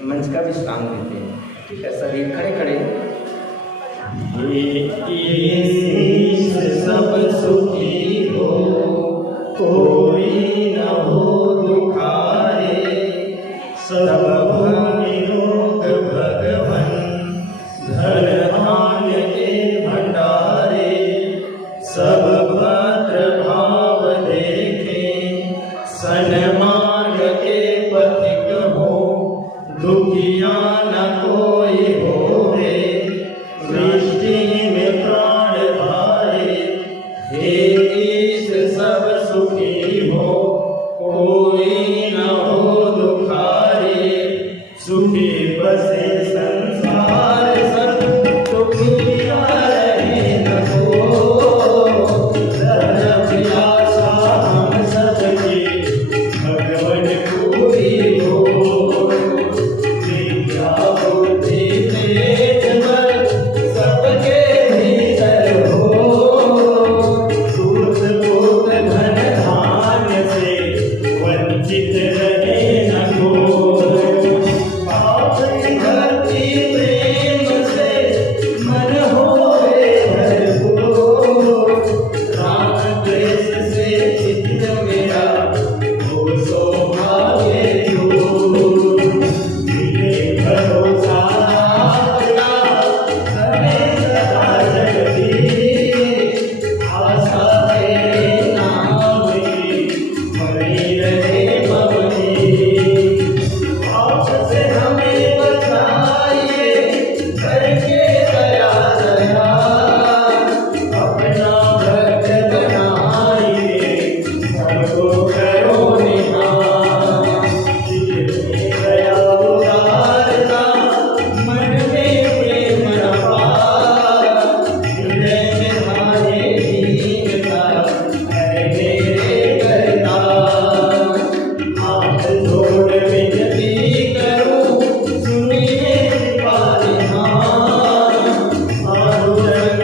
मंच का विश्राम लेते हैं। ठीक है, सभी खड़े खड़े। ईश सब सुखी हो, कोई न हो दुखारे, सब निरोग भगवन, धन धान्य के भंडारे, सब भद्र भाव देखे, सन्मार्ग के पथिक हो, दुखिया न कोई होवे, सृष्टि में प्राण धारे, हे ईश सब सुखी हो, कोई न हो दुखारे, सुखी बसे संसार सब, दुखिया रहे न हो, अभिलाषा हम सबकी भगवन पूरी हो, विद्या बुद्धि तेज बल सबके भीतर हो, दूध पूत धन धान्य से वंचित रहे न कोई, पाप भक्ति प्रेम से मन होए भरपूर, राग द्वेष से चित्त मेरा हो सौभाग्य दूर, मिले भरोसा आपका सने सदा जगती, आशा तेरे नाम की बनी रहे पवनी, आपसे हमें बचाइए करके दया दया, अपना भक्त बनाइए सबको करो निहार, जितनी दया उदारता मन में प्रेम अपार, हृदय में धारे दीनता है मेरे करतार, हाथ जोड़ विनती करूं सुनिए पालिहान, साधु रंग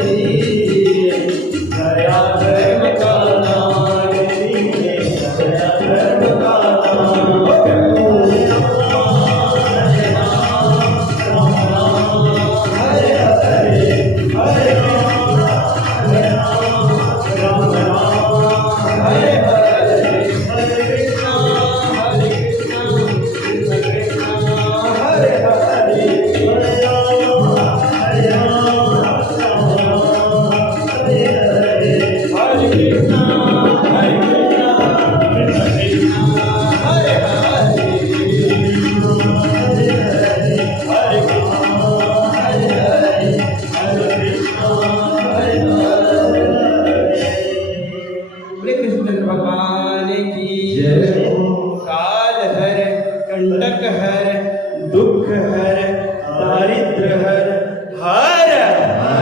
दीजिए दया धर्म का दान दीजिए, दया धर्म का दान। हरे हरे हरे राम हरे राम राम राम हरे हरे, हरे कृष्णा कृष्ण कृष्ण हरे हरे, हरे राम राम राम हरे हरे, हरे कृष्णा कृष्ण कृष्ण हरे हरे, हरे हरे हरे राम हरे हरे, हरे कृष्णा हरे हरे। बोले कृष्ण भगवान की जय। काल हर कंटक हर दुख हर दारिद्र हर हर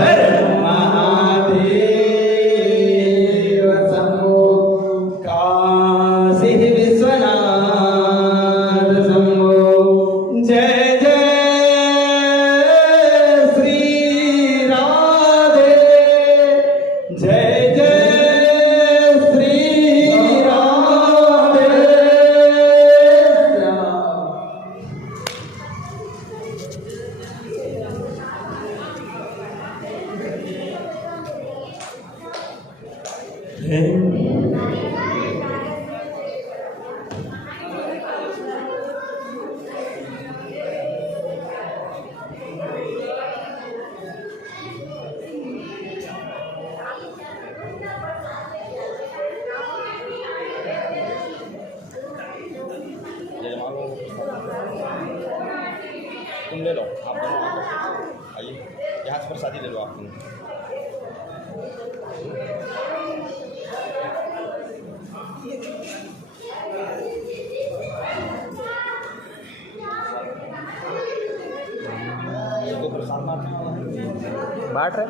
हर महादेव शंभो, काशी विश्वनाथ शंभो, जय जय श्री राधे, जय जय श्री राधे श्याम। तुम ले लो, आप दोनों आइए, यहाँ से प्रसादी ले लो आप तुम। बांट रहे